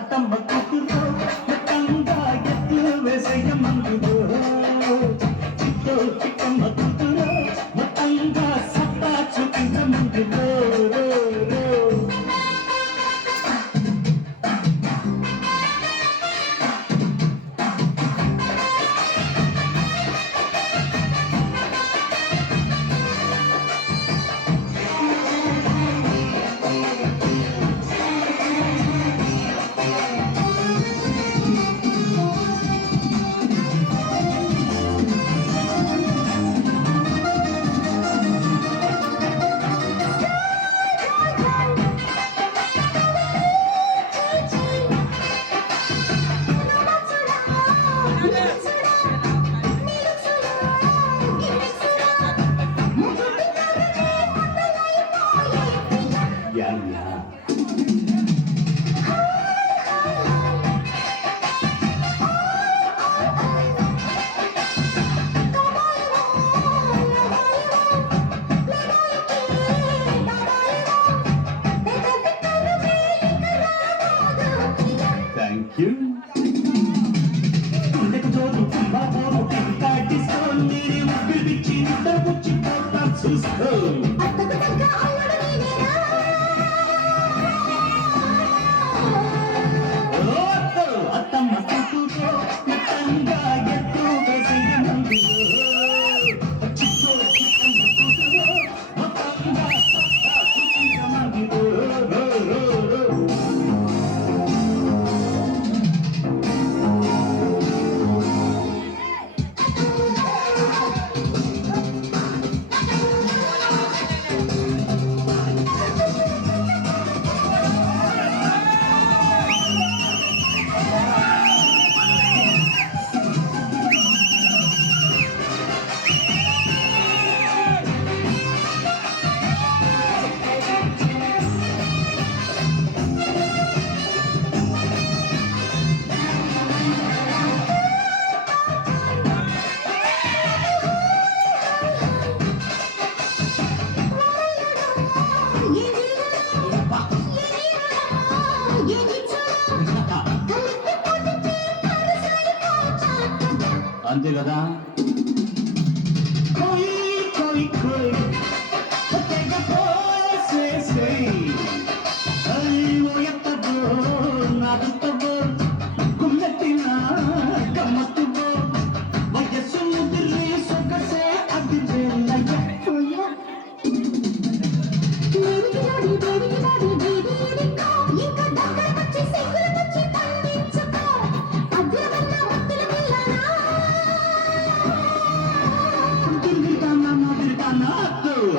అత్తమ్మ కూతురు మొత్తంగా ఎత్తు వేసేయమందులో చిట్టో చిట్టమ్మ కూతురు మొత్తంగా సత్తా చూపించమందులో Thank you. చూసుకో అత్తమ్మ కూతురు మొత్తంగా ఎత్తు వేసేయమందులో చిట్టో చిట్టమ్మ కూతురు మొత్తంగా సత్తా చూపించమందులో అంతే కదా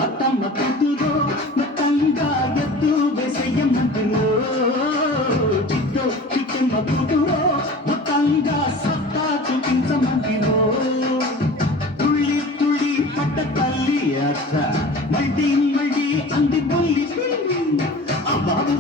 అత్తమ్మ కూతురు మొత్తంగా ఎత్తు వేసేయమందులో చిట్టో చిట్టమ్మ కూతురు మొత్తంగా సత్తా చూపించమందులో తుళ్ళి తుళ్ళి పట్ట తల్లి అత్త మళ్ళీ మళ్ళీ అంది బుల్లి ఆ బాబు